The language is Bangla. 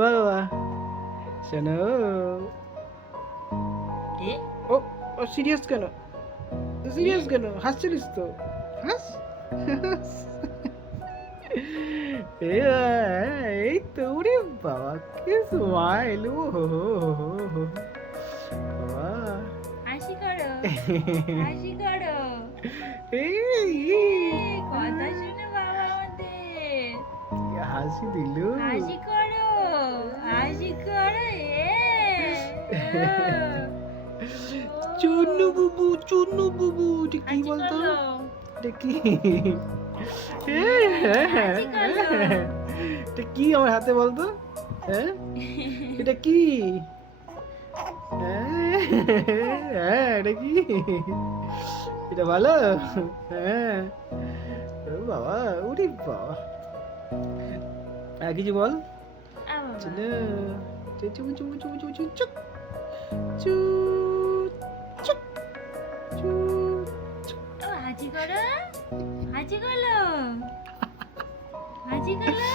বাবা শোনো। ও ও সিরিয়াস কেন? সিরিয়াস কেন? হাসছিলিস তো? হাস। এই তো রে বাবা, কি স্মাইল! ও হো হো হো হো। বাবা হাসি করো, হাসি করো। এই কথা শুনে বাবা আমাদের হাসি দিল। হাসি করো, হাসি করো। চুন্নু বুবু, চুন্নু বুবু, এটা কি হাসি বলতো? করো, এটা কি? হাসি করো। এটা কি আমার হাতে বলতো? হ্যাঁ, এটা কি? হ্যাঁ, এটা কি? এটা ভালো? হ্যাঁ। ও বাবা, ওরে বাবা। আর কিছু বল। চলো চুমু চুমু চুমু চুমু চুমু চুক চু চুক চু। হাসি করো, হাসি করো, হাসি করো।